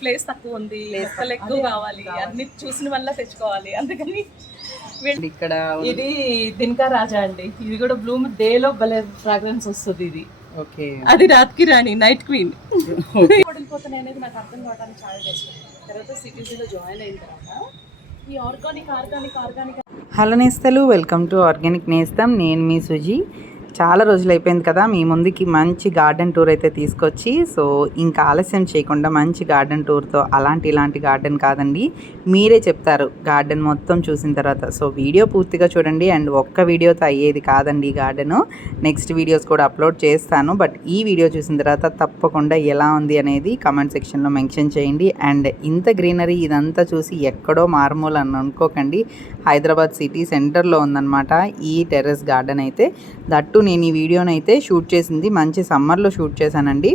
Place తక్కువ ఉంది. మొక్కలు ఎక్కువ కావాలి. అన్ని చూసిన వల్ల తెచ్చుకోవాలి. అందుకని ఇక్కడ ఇది దినకా రాజా అండి. ఇది కూడా బ్లూమ్ డే లో భలే ఫ్రాగ్రెన్స్ వస్తుంది ఇది. ఓకే. అది రాత్కి రాణి నైట్ క్వీన్ ఓడిపోతున్నాయి అనేది నాకు అర్థం కావడానికి చాలా చేస్తాను తర్వాత సిటీసీలో జాయిన్ అయిన తర్వాత ఈ ఆర్గానిక్ ఆర్గానిక్ ఆర్గానిక్ హలో నేస్తలు వెల్కమ్ టు ఆర్గానిక్ నేస్తాం నేను మీ సుజీ. చాలా రోజులు అయిపోయింది కదా మీ ముందుకి మంచి గార్డెన్ టూర్ అయితే తీసుకొచ్చి సో ఇంకా ఆలస్యం చేయకుండా మంచి గార్డెన్ టూర్తో అలాంటి ఇలాంటి గార్డెన్ కాదండి మీరే చెప్తారు గార్డెన్ మొత్తం చూసిన తర్వాత. సో వీడియో పూర్తిగా చూడండి అండ్ ఒక్క వీడియోతో అయ్యేది కాదండి ఈ గార్డెన్. నెక్స్ట్ వీడియోస్ కూడా అప్లోడ్ చేస్తాను బట్ ఈ వీడియో చూసిన తర్వాత తప్పకుండా ఎలా ఉంది అనేది కమెంట్ సెక్షన్లో మెన్షన్ చేయండి. అండ్ ఇంత గ్రీనరీ ఇదంతా చూసి ఎక్కడో మారుమూల అని అనుకోకండి హైదరాబాద్ సిటీ సెంటర్లో ఉందన్నమాట ఈ టెర్రస్ గార్డెన్ అయితే. దట్టు నేను ఈ వీడియోని అయితే షూట్ చేసింది మంచి సమ్మర్లో షూట్ చేశానండి.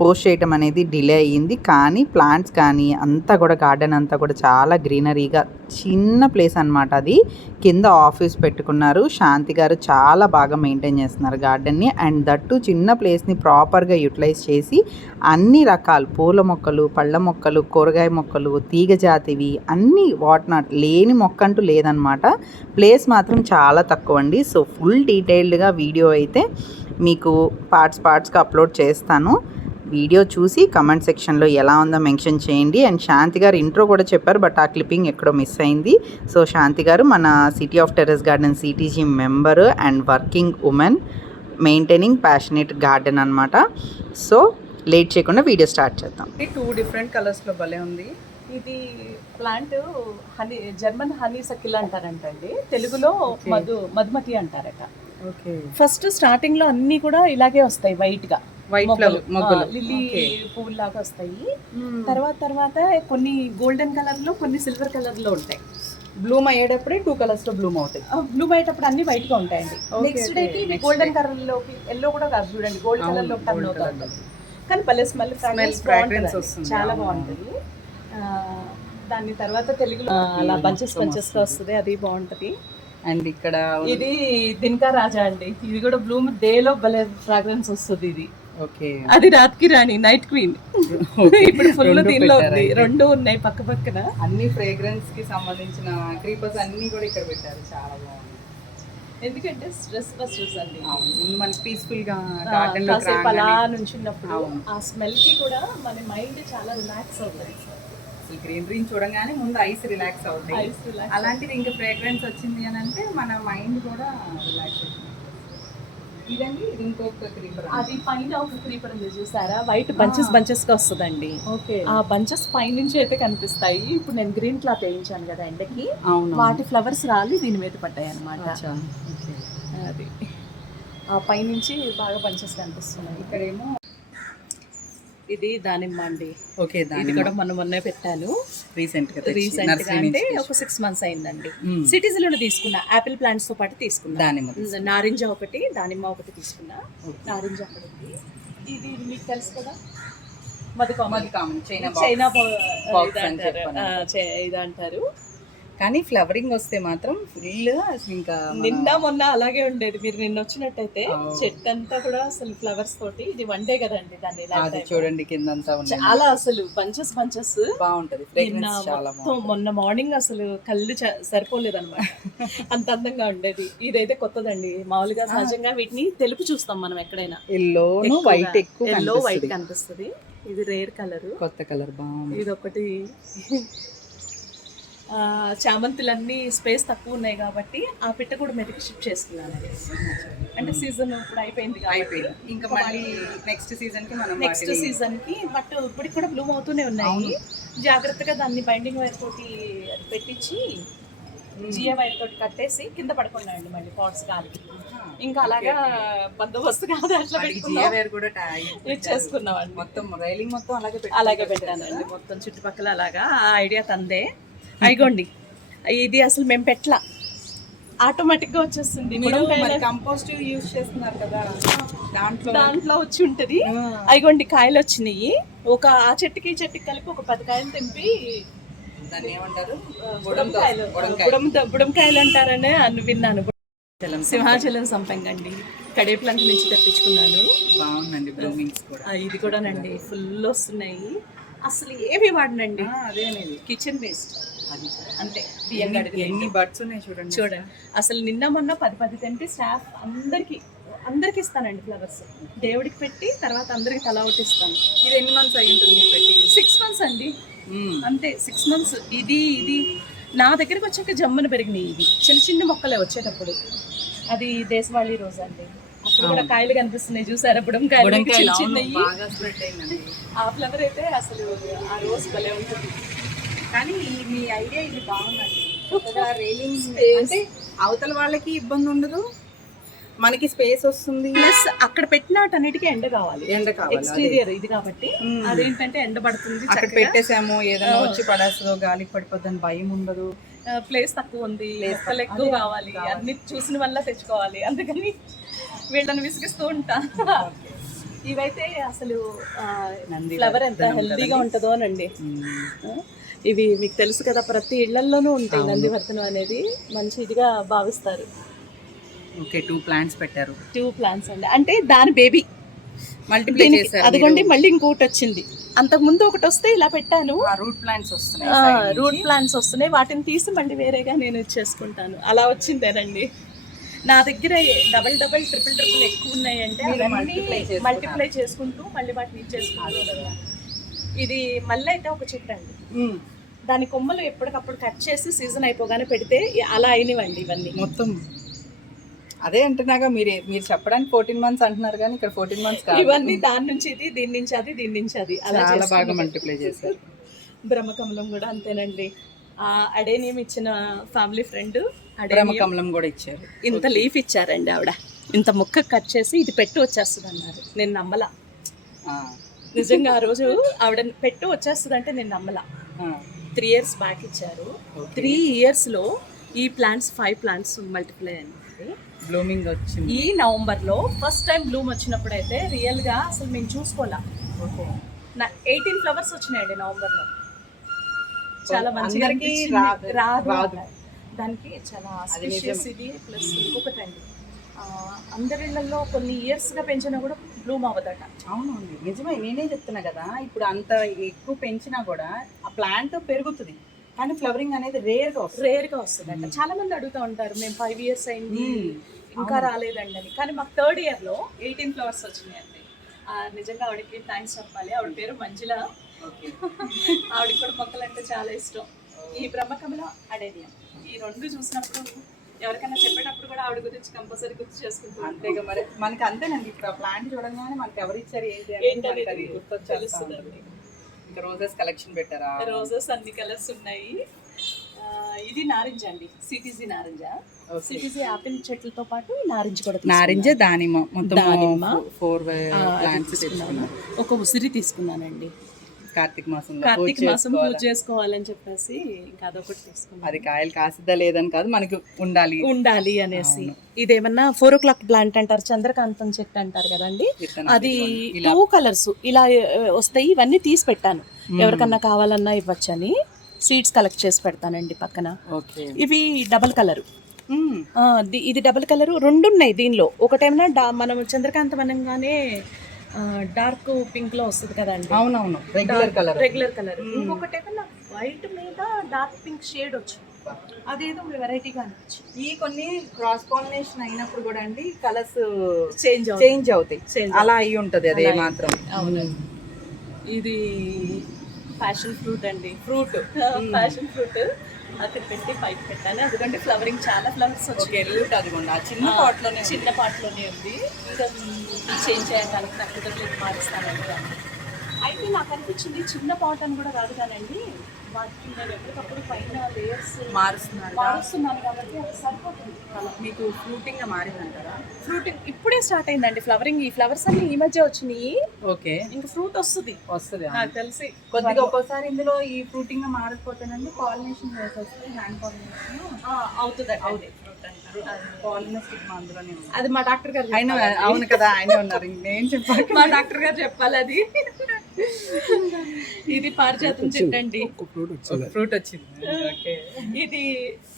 పోస్ట్ చేయటం అనేది డిలే అయ్యింది. కానీ ప్లాంట్స్ కానీ అంతా కూడా గార్డెన్ అంతా కూడా చాలా గ్రీనరీగా చిన్న ప్లేస్ అన్నమాట అది. కింద ఆఫీస్ పెట్టుకున్నారు. శాంతి గారు చాలా బాగా మెయింటైన్ చేస్తున్నారు గార్డెన్ని. అండ్ దట్టు చిన్న ప్లేస్ని ప్రాపర్గా యూటిలైజ్ చేసి అన్ని రకాలు పూల మొక్కలు పళ్ళ మొక్కలు కూరగాయ మొక్కలు తీగ జాతివి అన్ని వాట్ నాట్ లేని మొక్క అంటూ లేదనమాట ప్లేస్ మాత్రం చాలా తక్కువ అండి సో ఫుల్ డీటెయిల్డ్గా వీడియో అయితే మీకు పార్ట్స్ పార్ట్స్గా అప్లోడ్ చేస్తాను. వీడియో చూసి కమెంట్ సెక్షన్లో ఎలా ఉందో మెన్షన్ చేయండి. అండ్ శాంతి గారు ఇంట్రో కూడా చెప్పారు బట్ ఆ క్లిప్పింగ్ ఎక్కడో మిస్ అయింది. సో శాంతి గారు మన city of terrace garden CTG member and working women maintaining passionate garden అనమాట సో లేట్ చేయకుండా వీడియో స్టార్ట్ చేద్దాం. టూ డిఫరెంట్ కలర్స్లో భలే ఉంది. ఇది plant honey German honeysuckle అంటారంటండి. తెలుగులో మధు మధుమతి అంటారట. ఫస్ట్ స్టార్టింగ్లో అన్ని కూడా ఇలాగే వస్తాయి వైట్గా. మొగ్గలు. ఆ, లిల్లీ. పువ్వులు లాగా వస్తాయి. తర్వాత తర్వాత కొన్ని గోల్డెన్ కలర్లో కొన్ని సిల్వర్ కలర్లో ఉంటాయి. బ్లూమ్ అయ్యేటప్పుడే టూ కలర్స్లో బ్లూమ్ అవుతాయి. బ్లూ అయ్యేటప్పుడు అన్ని వైట్గా ఉంటాయండి. నెక్స్ట్. డే కి గోల్డెన్. కలర్లోకి ఎల్లో కూడా కాదు చూడండి గోల్డ్ కలర్లో టర్న్ gold అవుతా colour ఉంటుంది కానీ భలే స్మెల్ ఫ్రాగ్రెన్స్ చాలా. బాగుంటుంది. దాని తర్వాత తెలుగులో అలా బంచెస్ బంచెస్ వస్తుంది. అది బాగుంటది. అండ్ ఇక్కడ ఇది దినకా రాజా అండి. ఇది కూడా బ్లూమ్ డే లో భలే ఫ్రాగ్రెన్స్ వస్తుంది ఇది. ఓకే. అది రాత్కి రాణి నైట్ క్వీన్ ఇప్పుడు ఫుల్ రెండు దీనిలో ఉంది. రెండు ఉన్నాయి పక్క పక్కన. అన్ని ఫ్రేగ్రెన్స్కి సంబంధించిన క్రీపర్స్ అన్ని కూడా ఇక్కడ పెట్టారు. చాలా బాగుంది. ఎందుకంటే స్ట్రెస్ బస్టర్స్ అండి. ముందు మనకి పీస్ఫుల్గా ఆ, గార్డెన్లో కాసేపు అలా నుంచున్నప్పుడు అవును. ఆ స్మెల్కి కూడా మన మైండ్ చాలా రిలాక్స్ అవుతుంది. గ్రీనరీ చూడగానే ముందు ఐస్ రిలాక్స్ అవుతాయి అలాంటిది ఇంకా ఫ్రేగ్రెన్స్ వచ్చింది అని అంటే మన మైండ్ కూడా రిలాక్స్ ఇదండి ఇది ఇంకొక క్రీపర్ అది పైన ఒక క్రీపర్ ఉంది చూసారా? వైట్ బంచెస్ బంచెస్గా వస్తుందండి. ఓకే. ఆ బంచెస్ పై నుంచి అయితే కనిపిస్తాయి. ఇప్పుడు నేను గ్రీన్ క్లాత్ వేయించాను కదా ఎండకి. అవును వాటి ఫ్లవర్స్ రాలి దీని మీద పడ్డాయి అనమాట. అది. ఆ పై నుంచి బాగా బంచెస్ కనిపిస్తున్నాయి. ఇక్కడేమో ఇది దానిమ్మ అండి ఓకే దాని కూడా మొన్న మొన్నే పెట్టాను. రీసెంట్గా రీసెంట్గా అంటే ఒక సిక్స్ మంత్స్ అయిందండి. సిటీస్లోనే తీసుకున్నా ఆపిల్ ప్లాంట్స్తో పాటు తీసుకున్నా. దానిమ్మ నారింజ ఒకటి దానిమ్మ ఒకటి తీసుకున్నా. నారింజ ఒకటి. ఇది మీకు తెలుసు కదా? అది కామన్ చైనా చైనా ఇది అంటారు. కానీ ఫ్లవరింగ్ వస్తే మాత్రం ఫుల్ ఇంకా నిన్న మొన్న అలాగే ఉండేది. మీరు నిన్న వచ్చినట్టయితే. చెట్టు అంతా కూడా అసలు ఫ్లవర్స్ తోటి ఇది వన్ డే కదండి దాన్ని అది చూడండి కిందంతా ఉంది. చాలా అసలు బంచెస్ బంచెస్ బాగుంటది. మొన్న మార్నింగ్ అసలు కళ్ళు సరిపోలేదు అనమాట అంత అందంగా ఉండేది. ఇదైతే కొత్తదండి. మామూలుగా సహజంగా వీటిని తెలుపు చూస్తాం మనం ఎక్కడైనా. ఎల్లోను వైట్ ఎక్కువ ఎల్లో వైట్ కనిపిస్తది. ఇది రేర్ కలర్ కొత్త కలర్ బాగుంది. ఇది ఒకటి చామంతులన్నీ స్పేస్ తక్కువ ఉన్నాయి కాబట్టి ఆ పిట్ట కూడా మెతికి షిఫ్ట్ చేసుకున్నాను. అంటే సీజన్ ఇప్పుడు అయిపోయింది అయిపోయింది. ఇంకా మళ్ళీ నెక్స్ట్ సీజన్కి మనం నెక్స్ట్ సీజన్కి బట్ ఇప్పటికి కూడా బ్లూమ్ అవుతూనే ఉన్నాయి. జాగ్రత్తగా దాన్ని బైండింగ్ వైర్ తోటి పెట్టించి జియో వైర్ తోటి కట్టేసి కింద పడుకున్నాయండి మళ్ళీ పాట్స్ గాలికి ఇంకా అలాగా బందోబస్తు కాదు అట్లా పెట్టుకున్నాం. జియవేర్ కూడా చేసుకున్నామండి. మొత్తం రైలింగ్ మొత్తం అలాగే అలాగే పెట్టానండి. మొత్తం చుట్టుపక్కల అలాగా ఆ ఐడియా తందే అయిగోండి. ఇది అసలు మేము పెట్లా ఆటోమేటిక్గా వచ్చేస్తుంది. మీరు కంపోస్ట్ యూజ్ చేస్తున్నారు కదా దాంట్లో. దాంట్లో వచ్చి ఉంటది అయిగోండి కాయలు వచ్చినాయి. ఒక ఆ చెట్టుకి ఈ చెట్టుకి కలిపి ఒక పది కాయలు తెంపి దాన్ని ఏమంటారు? బుడంకాయలు బుడంకాయ. బుడం బుడంకాయలు అంటారనే అని విన్నాను. చలం సింహాచలం సంపంగండి. కడేప్లంక నుంచి తెప్పించుకున్నాను. బాగుందండి బ్లూమింగ్స్ కూడా. ఇది కూడానండి. ఫుల్ వస్తున్నాయి. అసలు ఏమి వాడనండి? ఆ, అదే కిచెన్ వేస్ట్. అది అంతే. బియ్యం ఎన్ని- బర్డ్స్ ఉన్నాయి చూడండి చూడండి. అసలు నిన్న మొన్న పది పది తెంపి స్టాఫ్ అందరికి అందరికి ఇస్తానండి ఫ్లవర్స్ దేవుడికి పెట్టి తర్వాత అందరికి తలా ఒకటి ఇస్తాను. ఇది ఎన్ని మంత్స్ అయి ఉంటుంది మీరు పెట్టి సిక్స్ మంత్స్ అండి. మ్మ్. అంతే సిక్స్ మంత్స్ ఇది ఇది. నా దగ్గరికి వచ్చాక జమ్మున పెరిగినాయి ఇవి. చిన్న చిన్న మొక్కలే వచ్చేటప్పుడు. అది దేశవాళీ రోజు అండి. అప్పుడు కూడా కాయలు కనిపిస్తున్నాయి చూసారు? బుడంకాయలు, చిన్న చిన్నవి. ఆ ఫ్లవర్ అయితే అసలు ఆ రోజు భలే ఉంటుంది. కానీ మీ ఐడియా ఇది బాగుందండి. రైలింగ్ అంటే అవతల వాళ్ళకి ఇబ్బంది ఉండదు. మనకి స్పేస్ వస్తుంది. ప్లస్ అక్కడ పెట్టిన వాటన్నిటికీ ఎండ కావాలి. ఎండ కావాలి ఎక్స్టీరియర్ ఇది కాబట్టి. అదేంటంటే ఎండ పడుతుంది అక్కడ పెట్టేసాము ఏదైనా వచ్చి పడేస్తుందో గాలికి పడిపోద్దని భయం ఉండదు. ప్లేస్ తక్కువ ఉంది. మొక్కలు ఎక్కువ కావాలి. అన్ని చూసిన వల్ల తెచ్చుకోవాలి. అందుకని వీళ్ళని విసిగిస్తూ ఉంటా. ఇవైతే అసలు నంది ఫ్లవర్ ఎంత హెల్దీగా ఉంటుందో అనండి. ఇవి మీకు తెలుసు కదా ప్రతి ఇళ్ళలోనూ ఉంటాయి నందివర్ధనం అనేది. మంచి ఇదిగా భావిస్తారు. ఓకే టూ ప్లాంట్స్ పెట్టారు. టూ ప్లాంట్స్ అండి. అంటే దాని బేబీ మల్టిప్లై చేశారు అదిగోండి మళ్ళీ ఇంకొకటి వచ్చింది. అంతకు ముందు ఒకటి వస్తే ఇలా పెట్టాను. రూట్ ప్లాంట్స్ వస్తున్నాయి రూట్ ప్లాంట్స్ వస్తున్నాయి. వాటిని తీసి మళ్ళీ వేరేగా నేను చేసుకుంటాను. అలా వచ్చిందేనండి. నా దగ్గర డబల్ డబల్ ట్రిపుల్ ట్రిపుల్ ఎక్కువ ఉన్నాయంటే. మల్టిప్లై చేసుకుంటూ మళ్ళీ వాటిని చేసుకుంటాను ఇది మళ్ళీ అయితే ఒక చెట్టు అండి. దాని కొమ్మలు ఎప్పటికప్పుడు కట్ చేసి సీజన్ అయిపోగానే పెడితే అలా అయినవండి ఇవన్నీ. మొత్తం అదే అంటున్నాగా మీరు మీరు చెప్పడానికి ఫోర్టీన్ మంత్స్ అంటున్నారు కానీ ఇక్కడ ఫోర్టీన్ మంత్స్ ఇవన్నీ దాని నుంచి ఇది దీని నుంచి అది దీని నుంచి అది. అలా చాలా బాగా మల్టిప్లై చేశారు. బ్రహ్మకమలం కూడా అంతేనండి. ఆ అడేనియం ఇచ్చిన ఫ్యామిలీ ఫ్రెండ్ బ్రహ్మకమలం కూడా ఇచ్చారు. ఇంత లీఫ్ ఇచ్చారండి ఆవిడ. ఇంత ముక్క కట్ చేసి ఇది పెట్టు వచ్చేస్తుంది అన్నారు నేను నమ్మలా. నిజంగా ఆ రోజు ఆవిడ పెట్టు వచ్చేస్తుంది అంటే నేను నమ్మలా. త్రీ ఇయర్స్ బ్యాక్ ఇచ్చారు. త్రీ ఇయర్స్లో ఈ ప్లాంట్స్ ఫైవ్ ప్లాంట్స్ మల్టిప్లై అయింది బ్లూమింగ్ వచ్చింది. ఈ నవంబర్లో ఫస్ట్ టైం బ్లూమ్ వచ్చినప్పుడు అయితే రియల్గా అసలు మేము చూసుకోలే నా ఎయిటీన్ ఫ్లవర్స్ వచ్చినాయండి నవంబర్లో. చాలా మంచిగా అనిపించింది. రాదు. దానికి చాలా నిజమే. ఇది ప్లస్ ఇంకొకటి అండి. అందరిళ్ళల్లో కొన్ని ఇయర్స్గా పెంచినా కూడా బ్లూమ్ అవ్వదట. అవునండి నిజమే. నేనే చెప్తున్నా కదా ఇప్పుడు అంత ఎక్కువ పెంచినా కూడా ఆ ప్లాంట్ పెరుగుతుంది. కానీ ఫ్లవరింగ్ అనేది రేర్గా వస్తుంది. రేర్గా వస్తుందట. చాలా మంది అడుగుతూ ఉంటారు మేము ఫైవ్ ఇయర్స్ అయింది. ఇంకా రాలేదండి అని. కానీ మాకు థర్డ్ ఇయర్లో ఎయిటీన్ ఫ్లవర్స్ వచ్చినాయండి. నిజంగా ఆవిడకి థ్యాంక్స్ చెప్పాలి. ఆవిడ పేరు మంజుల. ఓకే. ఆవిడకి కూడా మొక్కలు అంటే చాలా ఇష్టం. ఈ బ్రహ్మకమల అడేనియం ఈ రెండు చూసినప్పుడు ఎవరికైనా చెప్పేటప్పుడు కూడా ఆవిడ గురించి కంపల్సరీ గుర్తు చేసుకుంటాను అంతేగా మరి. మనకి అంతేనండి. ఇప్పుడు ఆ ప్లాంట్ చూడగానే మనకి ఎవరు ఇచ్చారు ఏంటి అనేది ఏంటనేది మనకి అది గుర్తొచ్చేస్తా తెలుస్తుందండి. ఉంటుంది. ఇంకా రోజెస్ కలెక్షన్ పెట్టారా? రోజెస్ అన్ని కలర్స్ ఉన్నాయి. ఇది నారింజ అండి. సిటీజీ నారింజ. సిటీజీ ఆపిల్ చెట్లతో పాటు నారింజ కూడా. నారింజ దానిమ్మ. మొత్తం దానిమ్మ. ఫోర్ ఒక ఉసిరి తీసుకున్నానండి. కార్తీక మాసంలో కార్తీక మాసం పూజ చేసుకోవాలా? చేసుకోవాలని చెప్పేసి ఇంకా అదొకటి తీసుకున్నాను. అది కాయలు కాసిద్దా లేదని కాదు మనకి ఉండాలి. ఉండాలి అనేసి. ఇదేమన్నా ఫోర్ ఓ క్లాక్ ప్లాంట్ అంటారు చంద్రకాంతం చెట్టు అంటారు కదండి? అది టూ కలర్స్ ఇలా వస్తాయి ఇవన్నీ తీసి పెట్టాను. ఎవరికన్నా కావాలన్నా ఇవ్వచ్చని. సీడ్స్ కలెక్ట్ చేసి పెడతానండి పక్కన. ఓకే. ఇవి డబల్ కలర్. ఇది డబల్ కలర్ రెండు ఉన్నాయి దీనిలో. ఒకటేమన్నా మనం చంద్రకాంతం అనగానే డార్క్ పింక్లో వస్తుంది కదండి. అవునవును. రెగ్యులర్ కలర్ రెగ్యులర్ కలర్ ఇంకొకటి ఏమన్నా వైట్ మీద డార్క్ పింక్ షేడ్ వచ్చింది అదేదో వెరైటీగా అనిపించింది. ఈ కొన్ని క్రాస్ పాలినేషన్ అయినప్పుడు కూడా అండి కలర్స్ చేంజ్ చేంజ్ అవుతాయి. అలా అయి ఉంటది అదే మాత్రం అవునండి ఇది ప్యాషన్ ఫ్రూట్ అండి. ఫ్రూట్ ప్యాషన్ ఫ్రూట్ అక్కడ పెట్టి పైకి పెట్టాను. ఎందుకంటే ఫ్లవరింగ్ చాలా ఫ్లవర్స్ వచ్చాయి. ఓకే రూట్ అదిగోండి. ఆ చిన్న పాట్లోనే చిన్న పాటలోనే ఉంది. ఇంకా చేంజ్ చేయడానికి నాకు మారుస్తానండి. అయితే నాకు అనిపించింది చిన్న పాట్ అని కూడా కాదు కానండి. వాటికి నేను ఎప్పటికప్పుడు పైన లేయర్స్ మారుస్తున్నారు మారుస్తున్నాను కాబట్టి అది సరిపోతుంది మీకు ఫ్రూటింగ్ మారిందంటారా? ఫ్రూటింగ్ ఇప్పుడే స్టార్ట్ అయిందండి ఫ్లవరింగ్. ఈ ఫ్లవర్స్ అన్ని ఈ మధ్య వచ్చినాయి. ఓకే. ఇంకా ఫ్రూట్ వస్తుంది. వస్తుంది నాకు తెలిసి. కొద్దిగా ఒక్కోసారి ఇందులో ఈ ఫ్రూటింగ్గా మారిపోతానండి పాలినేషన్ చేసేస్తే హ్యాండ్ పాలినేషన్ అవుతుంది. అవుతుంది అది మా డాక్టర్ గారు చెప్పాలి. అవును కదా ఆయన ఉన్నారు. నేను చెప్పాను మా డాక్టర్ గారు చెప్పాలి అది. ఇది పారిజాతం చెట్టు అండి ఫ్రూట్ వచ్చింది. ఓకే. ఇది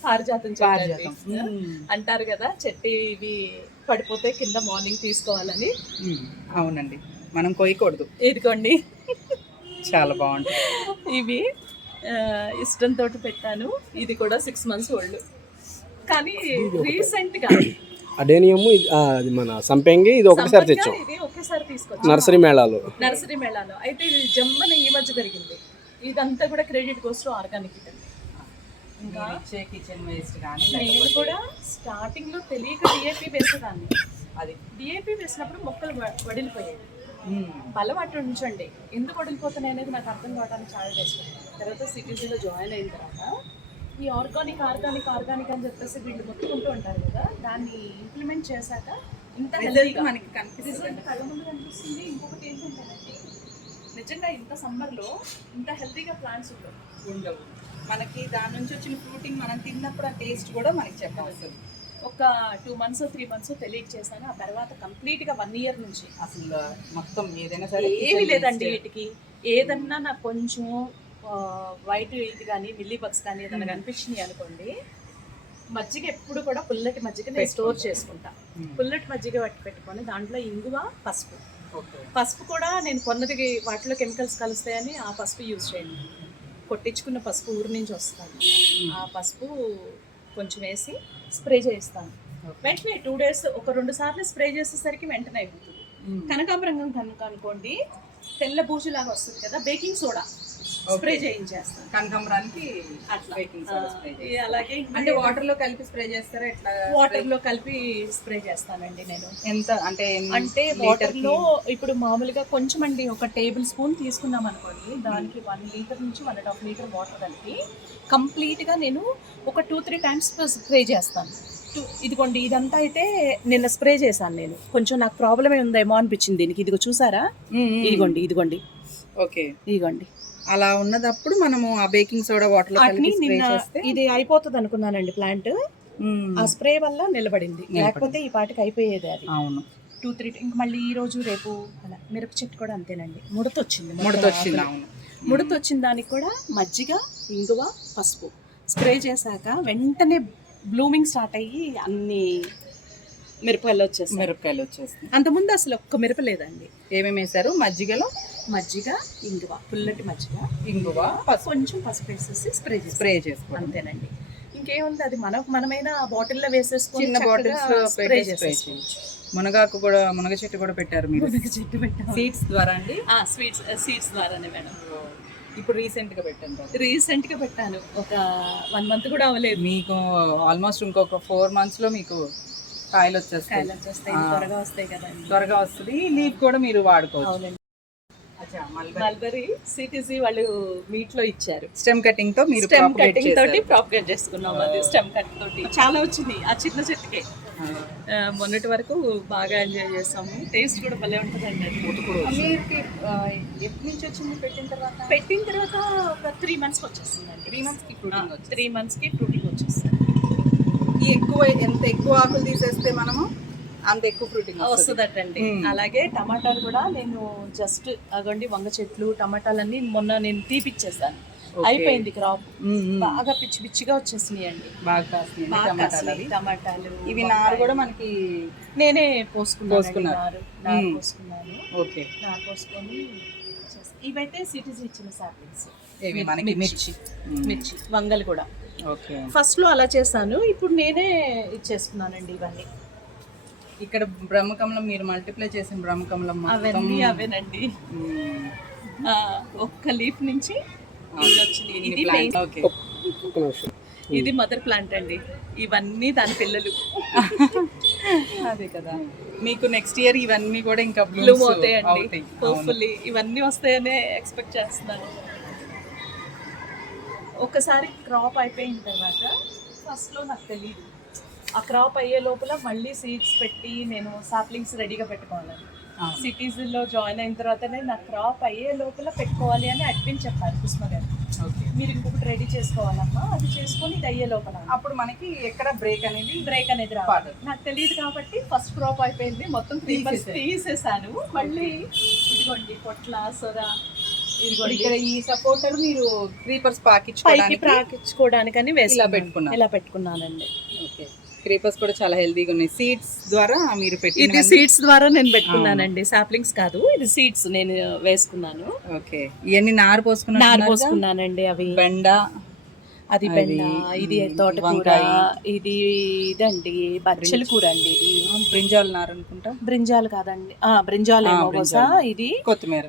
పారిజాతం చెట్టు. అంటారు కదా చెట్టు ఇవి పడిపోతే కింద మార్నింగ్ తీసుకోవాలని. అవునండి. మనం కొయ్యకూడదు. ఇదిగోండి చాలా బాగుంటుంది. ఇవి ఇష్టంతో పెట్టాను. ఇది కూడా సిక్స్ మంత్స్ ఓల్డ్ కానీ రీసెంట్గా ఆ, అది మన సంపెంగి ఇది తెచ్చాం. ఒకేసారి తీసుకొచ్చాను నర్సరీ మేళాలు. నర్సరీ మేళాలో. అయితే ఇది జమ్మన ఈ మధ్య పెరిగింది. ఇదంతా కూడా క్రెడిట్ టు ఆర్గానిక్ ఇంకా కిచెన్ వేస్ట్ కానీ నేను కూడా స్టార్టింగ్లో తెలియక డిఏపి వేసేదాన్ని. అది. డిఏపి వేసినప్పుడు మొక్కలు వడిలిపోయాయి. బలం అటు ఉంచండి. ఎందుకు వడిలిపోతున్నాయి అనేది నాకు అర్థం కావడానికి చాలా చేస్తుంది తర్వాత సిటీజీలో జాయిన్ అయిన తర్వాత ఈ ఆర్గానిక్ ఆర్గానిక్ ఆర్గానిక్ అని చెప్పేసి వీళ్ళు మొత్తుకుంటూ ఉంటారు కదా దాన్ని ఇంప్లిమెంట్ చేశాక ఇంత హెల్తీగా మనకి కనిపిస్తుంది. కళ్ళ ముందు కనిపిస్తుంది. ఇంకొకటి ఏంటంటే నిజంగా ఇంత సమ్మర్లో ఇంత హెల్తీగా ప్లాంట్స్ ఉండవు. ఉండవు. మనకి దాని నుంచి వచ్చిన ఫ్రూటింగ్ మనం తిన్నప్పుడు ఆ టేస్ట్ కూడా మనకి చెప్పవలసింది ఒక టూ మంత్స్ త్రీ మంత్స్ తెలియక చేశాను. ఆ తర్వాత కంప్లీట్గా వన్ ఇయర్ నుంచి. అసలు మొత్తం ఏదైనా సరే ఏమీ లేదండి వీటికి. ఏదన్నా నాకు కొంచెం వైట్ ఇది కానీ మిల్లీ బగ్స్ కానీ ఏదైనా కనిపించినాయి అనుకోండి మజ్జిగ ఎప్పుడు కూడా పుల్లటి మజ్జిగ నేను స్టోర్ చేసుకుంటా. పుల్లటి మజ్జిగ పట్టి పెట్టుకొని దాంట్లో ఇంగువ పసుపు. పసుపు కూడా నేను కొన్నది వాటిలో కెమికల్స్ కలుస్తాయని ఆ పసుపు యూజ్ చేయండి కొట్టించుకున్న పసుపు ఊరి నుంచి వస్తాను. ఆ పసుపు కొంచెం వేసి స్ప్రే చేస్తాను. వెంటనే టూ డేస్ ఒక రెండు సార్లు స్ప్రే చేసేసరికి వెంటనే అయిపోతుంది. కనకాంబరం కనుక అనుకోండి తెల్ల బూజులాగా వస్తుంది కదా బేకింగ్ సోడా. స్ప్రే కనకాంబరానికి అలాగే అంటే వాటర్లో కలిపి స్ప్రే చేస్తారా? ఎట్లా వాటర్లో కలిపి స్ప్రే చేస్తానండి నేను. ఎంత అంటే అంటే వాటర్లో ఇప్పుడు మామూలుగా కొంచెం అండి ఒక టేబుల్ స్పూన్ తీసుకున్నాం అనుకోండి దానికి వన్ లీటర్ నుంచి one and half litre water కలిపి కంప్లీట్గా నేను ఒక టూ త్రీ టైమ్స్ స్ప్రే చేస్తాను. ఇదిగోండి ఇదంతా అయితే నిన్న స్ప్రే చేశాను నేను. కొంచెం నాకు ప్రాబ్లమే ఉందేమో అనిపించింది దీనికి. ఇదిగో చూసారా? ఇదిగోండి ఇదిగోండి. ఓకే. ఇదిగోండి. అలా ఉన్నదప్పుడు మనము ఆ బేకింగ్ సోడా వాటర్ ఇది అయిపోతుంది అనుకున్నానండి ప్లాంట్. ఆ స్ప్రే వల్ల నిలబడింది. లేకపోతే ఈ పాటికి అయిపోయేది అది. అవును. టూ త్రీ ఇంక మళ్ళీ ఈ రోజు రేపు అలా మిరప చెట్టు కూడా అంతేనండి. ముడత వచ్చింది ముడత వచ్చింది. అవును. ముడత వచ్చిన దానికి కూడా మజ్జిగ ఇంగువ పసుపు స్ప్రే చేశాక వెంటనే బ్లూమింగ్ స్టార్ట్ అయ్యి అన్ని మిరపకాయలు వచ్చేస్తాయి. మిరపకాయలు వచ్చేస్తాయి. అంతకుముందు అసలు ఒక్క మిరప లేదండి. ఏమేమి వేశారు? మజ్జిగలో? మజ్జిగ ఇంగువ పుల్లటి మజ్జిగ ఇంగువ కొంచెం పసుపు వేసేసి స్ప్రే స్ప్రే చేసుకోవడం. అంతేనండి. ఇంకేముంది? అది మన మనమైనా బాటిల్లో వేసేసుకొని చిన్న బాటిల్స్ స్ప్రే చేసేసుకోవచ్చు. మునగాకు కూడా మునగ చెట్టు కూడా పెట్టారు మీరు. మునగ చెట్టు పెట్టాం సీడ్స్ ద్వారా అండి? స్వీట్స్ సీడ్స్ ద్వారానే మేడం. ఇప్పుడు రీసెంట్గా పెట్టాను. రీసెంట్గా పెట్టాను. ఒక వన్ మంత్ కూడా అవ్వలేదు. మీకు ఆల్మోస్ట్ ఇంకొక ఫోర్ మంత్స్లో మీకు కాయలు వచ్చేస్తాయి కాయలు వచ్చేస్తాయి ఆ. త్వరగా వస్తాయి కదండి. త్వరగా వస్తుంది. లీఫ్ కూడా మీరు వాడుకోవచ్చు. మల్బరీ. మల్బరీ సిటీసీ వాళ్ళు మీట్లో ఇచ్చారు. స్టెమ్ కటింగ్తో మీరు స్టెమ్ propagate కటింగ్ తోటి. ప్రాపగేట్ చేసుకున్నాం అది స్టెమ్ కట్ తోటి. చాలా వచ్చింది ఆ చిన్న చెట్టుకే. మొన్నటి వరకు బాగా ఎంజాయ్ చేసాము. టేస్ట్ కూడా భలే ఉంటుందండి అది. ఎప్పటి నుంచి వచ్చింది పెట్టిన తర్వాత? పెట్టిన తర్వాత ఒక త్రీ మంత్స్ వచ్చేస్తుందండి త్రీ మంత్స్కి ఫ్రూటింగ్ వచ్చింది త్రీ మంత్స్కి ఫ్రూటింగ్ వచ్చేస్తుంది ఎక్కువ ఎంత ఎక్కువ ఆకులు తీసేస్తే మనము అంత ఎక్కువ ఫ్రూటింగ్ వస్తుంది. వస్తుందటండి. అలాగే టమాటాలు కూడా నేను జస్ట్ అగండి వంగ చెట్లు టమాటాలన్నీ మొన్న నేను తీపిచ్చేసాను. అయిపోయింది క్రాప్. బాగా పిచ్చి పిచ్చిగా వచ్చేసినాయి అండి బాగా టమాటాలు ఇవి నారు కూడా మనకి నేనే పోసుకున్నాను. నారు. నారు. పోసుకున్నాను. ఓకే. నారు పోసుకొని. ఇవైతే సిటీస్ ఇచ్చిన సాప్లింగ్స్. మిర్చి. మిర్చి. వంగలు కూడా. ఓకే. ఫస్ట్లో అలా చేశాను. ఇప్పుడు నేనే ఇచ్చేసుకున్నానండి ఇవన్నీ. ఇక్కడ బ్రహ్మకమలం మీరు మల్టిప్లై చేసిన బ్రహ్మకమలం అవన్నీ అవేనండి. ఒక్క లీఫ్ నుంచి ఇది ఇది మదర్ ప్లాంట్ అండి. ఇవన్నీ దాని పిల్లలు. అదే కదా. మీకు నెక్స్ట్ ఇయర్ ఇవన్నీ కూడా ఇంకా బ్లూమ్ అవుతాయండి. హోప్ఫుల్లీ ఇవన్నీ వస్తాయనే ఎక్స్పెక్ట్ చేస్తున్నాను. ఒకసారి క్రాప్ అయిపోయిన తర్వాత ఫస్ట్లో నాకు తెలియదు ఆ క్రాప్ అయ్యే లోపల మళ్ళీ సీడ్స్ పెట్టి నేను సాప్లింగ్స్ రెడీగా పెట్టుకోవాలని అవును. సిటీస్లో జాయిన్ అయిన తర్వాతనే నాకు క్రాప్ అయ్యే లోపల పెట్టుకోవాలి అని అడ్మిన్ చెప్పారు కుస్మ గారు. మీరు ఇంకొకటి రెడీ చేసుకోవాలమ్మా? అది చేసుకొని ఇది అయ్యే లోపల. అప్పుడు మనకి ఎక్కడ బ్రేక్ అనేది బ్రేక్ అనేది రావాలి నాకు తెలియదు కాబట్టి ఫస్ట్ క్రాప్ అయిపోయింది. మొత్తం త్రీ. తీసేసాను మళ్ళీ ఇదిగోండి పొట్ల సొర ఇక్కడ ఈ సపోర్టర్ మీరు క్రీపర్స్ పైకి పాకించుకోవడానికి ప్రాకించుకోవడానికని వేసి ఇలా పెట్టుకున్నారు. ఇలా పెట్టుకున్నానండి. ఓకే. క్రీపర్స్ కూడా చాలా హెల్తీగా ఉన్నాయి. సీడ్స్ ద్వారా మీరు ఇది పెట్టి సీడ్స్ ద్వారా నేను పెట్టుకున్నానండి. సాప్లింగ్స్ కాదు. ఇది సీడ్స్ నేను వేసుకున్నాను. ఓకే. ఇవన్నీ నారు పోసుకున్నా నారు పోసుకున్నానండి అవి. బెండ? అది బెండ ఇది తోటకూర. ఇది ఇదండి బచ్చల కూర అండి ఇది. బ్రింజాల్ నారు అనుకుంటా బ్రింజాలు కాదండి. ఆ బ్రింజాల్ ఏమో బహుశా ఇది. కొత్తిమీర.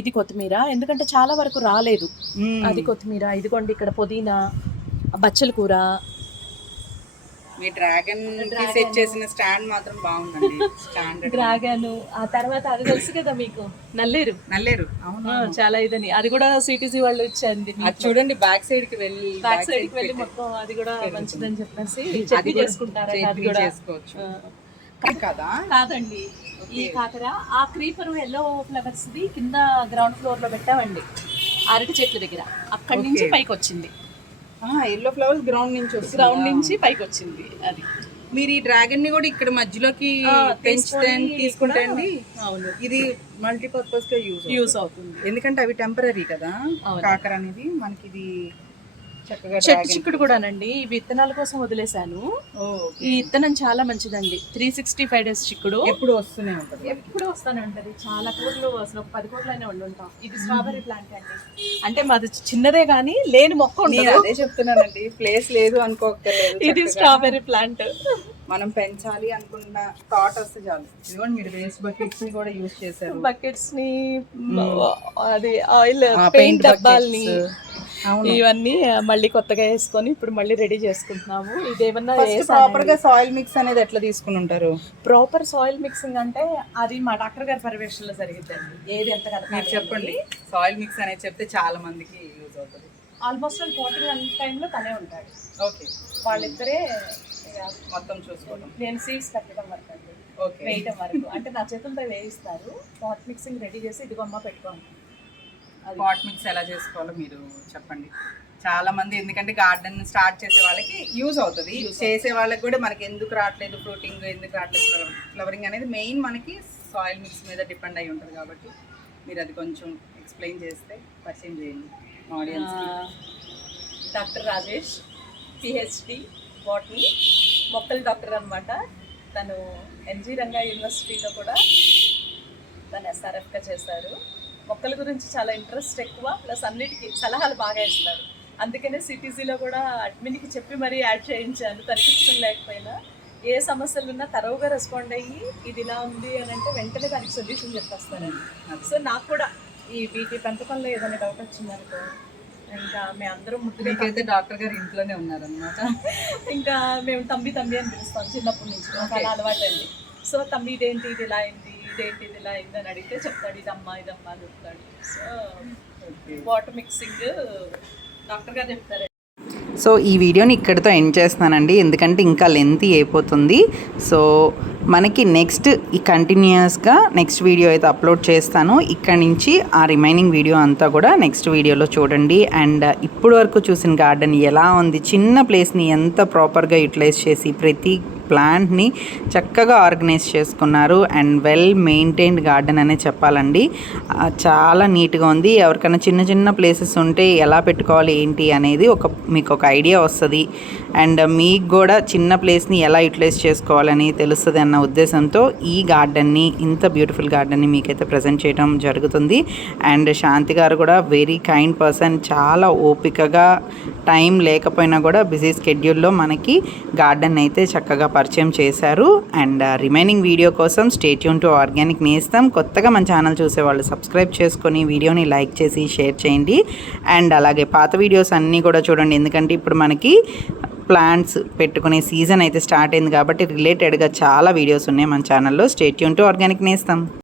ఇది కొత్తిమీర. ఎందుకంటే చాలా వరకు రాలేదు. అది కొత్తిమీర ఇదిగోండి ఇక్కడ పుదీనా బచ్చల కూర మీ డ్రాగన్ సెట్ చేసిన స్టాండ్ మాత్రం బాగుందండి. Stand dragon. ఆ తర్వాత అది తెలుసు కదా మీకు? నల్లేరు. నల్లేరు. అవును చాలా ఇదని. అది కూడా సిటీసీ వాళ్ళు ఇచ్చింది అది చూడండి బ్యాక్ సైడ్కి వెళ్ళి బ్యాక్ సైడ్కి వెళ్ళి మొత్తం అది కూడా మంచిదని చెప్పేసి చట్నీ చేసుకుంటారు అది కూడా. చేసుకోవచ్చు. కదా? కాదండి. ఈ కాకర ఆ క్రీపర్ ఎల్లో ఫ్లవర్స్ ది కింద గ్రౌండ్ ఫ్లోర్లో పెట్టామండి. అరటి చెట్ల దగ్గర. అక్కడి నుంచి పైకి వచ్చింది ఎల్లో ఫ్లవర్స్ గ్రౌండ్ నుంచి వస్తుంది. గ్రౌండ్ నుంచి పైకి వచ్చింది అది. మీరు ఈ డ్రాగన్ని కూడా ఇక్కడ మధ్యలోకి పెంచితే తీసుకుంటే అండి అవును. ఇది మల్టీపర్పస్గా యూజ్ యూస్ అవుతుంది. ఎందుకంటే అవి టెంపరీ కదా. కాకర అనేది మనకి ఇది చెట్టు చిక్కుడు కూడానండి. ఈ విత్తనాల కోసం వదిలేశాను. ఈ విత్తనం చాలా మంచిదండి. త్రీ సిక్స్టీ ఫైవ్ డేస్ చిక్కుడు. ఎప్పుడు వస్తూనే ఉంటుంది? ఎప్పుడు వస్తానే ఉంటది చాలా కూరలు అసలు ఒక పది కూరలైనా వండి ఉంటాం ఇది స్ట్రాబెర్రీ ప్లాంట్ అండి. అంటే మాది చిన్నదే కానీ లేని మొక్క నేను ఉండదు అదే చెప్తున్నానండి. ప్లేస్ లేదు అనుకోకర్లేదు ఇది స్ట్రాబెర్రీ ప్లాంట్. మనం పెంచాలి అనుకున్న థాట్ వస్తే చాలు. ఇదిగోండి మీరు వేస్ట్ బకెట్స్ని కూడా యూజ్ చేశారు. బకెట్స్ని అది ఆయిల్ పెయింట్ డబ్బాల్ని ఇవన్నీ మళ్ళీ కొత్తగా వేసుకొని ఇప్పుడు మళ్ళీ రెడీ చేసుకుంటున్నాము. ఇదేమన్నా ప్రాపర్గా సాయిల్ మిక్స్ అనేది ఎట్లా తీసుకుని ఉంటారు? ప్రాపర్ సాయిల్ మిక్సింగ్ అంటే అది మా డాక్టర్ గారి పర్యవేక్షణలో జరిగిద్దండి. ఏది ఎంత మీరు చెప్పండి. సాయిల్ మిక్స్ అనేది చెప్తే చాలా మందికి యూజ్ అవుతుంది. ఆల్మోస్ట్ పాటింగ్ అంత టైంలో తనే ఉంటాడు. ఓకే వాళ్ళిద్దరే మొత్తం చూసుకోవడం నేను సీడ్స్ పెట్టడం వరకు అండి. వేయటం వరకు అంటే నా చేతులతో వేయిస్తారు. పాట్ మిక్సింగ్ రెడీ చేసి ఇది బొమ్మ పెట్టుకోండి. పాట్ మిక్స్ ఎలా చేసుకోవాలో మీరు చెప్పండి. చాలా మంది ఎందుకంటే గార్డెన్ స్టార్ట్ చేసే వాళ్ళకి యూజ్ అవుతుంది. చేసే వాళ్ళకి కూడా మనకి ఎందుకు రావట్లేదు ఫ్రూటింగ్ ఎందుకు రావట్లేదు ఫ్లవరింగ్ అనేది మెయిన్ మనకి సాయిల్ మిక్స్ మీద డిపెండ్ అయి ఉంటుంది కాబట్టి మీరు అది కొంచెం ఎక్స్ప్లెయిన్ చేస్తే పరిచయం చేయండి audience doctor Rajesh PhD botany మొక్కల డాక్టర్ అనమాట తను ఎన్జి రంగా యూనివర్సిటీలో కూడా తను ఎస్ఆర్ఎఫ్గా చేశారు. మొక్కల గురించి చాలా ఇంట్రెస్ట్ ఎక్కువ ప్లస్ అన్నిటికీ సలహాలు బాగా ఇస్తారు. అందుకనే సిటీసీలో కూడా అడ్మిన్కి చెప్పి మరీ యాడ్ చేయించాను. తనకి ఇష్టం లేకపోయినా ఏ సమస్యలు ఉన్నా తరవుగా రెస్పాండ్ అయ్యి ఇది ఇలా ఉంది అని అంటే వెంటనే దానికి సొల్యూషన్ చెప్పేస్తానండి సో నాకు కూడా ఈ వీటి పెంపకంలో ఏదైనా డౌట్ వచ్చిందనుకో ఇంకా మేము అందరం డాక్టర్ గారు ఇంట్లోనే ఉన్నారనమాట ఇంకా మేము తంబి తంబి అని పిలుస్తాం చిన్నప్పటి నుంచి. అలా అలవాటు అండి. సో తమ్మి ఇదేంటి ఇది ఇలా అయింది ఇదేంటి ఇది ఇలా అయింది అని అడిగితే చెప్తాడు ఇదమ్మా ఇదమ్మా అని చెప్తాడు. సో వాటర్ మిక్సింగ్ డాక్టర్ గారు చెప్తారు. సో ఈ వీడియోని ఇక్కడితో ఎండ్ చేస్తున్నానండి. ఎందుకంటే ఇంకా లెంతీ అయిపోతుంది. సో మనకి నెక్స్ట్ ఈ కంటిన్యూస్గా నెక్స్ట్ వీడియో అయితే అప్లోడ్ చేస్తాను. ఇక్కడ నుంచి ఆ రిమైనింగ్ వీడియో అంతా కూడా నెక్స్ట్ వీడియోలో చూడండి. అండ్ uh, ఇప్పుడు వరకు చూసిన గార్డెన్ ఎలా ఉంది చిన్న ప్లేస్ని ఎంత ప్రాపర్గా యూటిలైజ్ చేసి ప్రతి ప్లాంట్ని చక్కగా ఆర్గనైజ్ చేసుకున్నారు. అండ్ వెల్ మెయింటైన్డ్ గార్డెన్ అనే చెప్పాలండి. చాలా నీట్గా ఉంది. ఎవరికైనా చిన్న చిన్న ప్లేసెస్ ఉంటే ఎలా పెట్టుకోవాలి ఏంటి అనేది ఒక మీకు ఒక ఐడియా వస్తుంది. అండ్ మీకు కూడా చిన్న ప్లేస్ని ఎలా యూటిలైజ్ చేసుకోవాలని తెలుస్తుంది అన్న ఉద్దేశంతో ఈ గార్డెన్ని ఇంత బ్యూటిఫుల్ గార్డెన్ని మీకైతే ప్రజెంట్ చేయడం జరుగుతుంది. అండ్ శాంతి గారు కూడా వెరీ కైండ్ పర్సన్ చాలా ఓపికగా టైం లేకపోయినా కూడా బిజీ స్కెడ్యూల్లో మనకి గార్డెన్ అయితే చక్కగా పరిచయం చేశారు. అండ్ రిమైనింగ్ వీడియో కోసం స్టేట్యూన్ టు ఆర్గానిక్ నేస్తాం. కొత్తగా మన ఛానల్ చూసే వాళ్ళు సబ్స్క్రైబ్ చేసుకొని వీడియోని లైక్ చేసి షేర్ చేయండి. అండ్ అలాగే పాత వీడియోస్ అన్నీ కూడా చూడండి. ఎందుకంటే ఇప్పుడు మనకి ప్లాంట్స్ పెట్టుకునే సీజన్ అయితే స్టార్ట్ అయింది కాబట్టి రిలేటెడ్గా చాలా వీడియోస్ ఉన్నాయి మన ఛానల్లో. Stay tuned to organic నేస్తాం.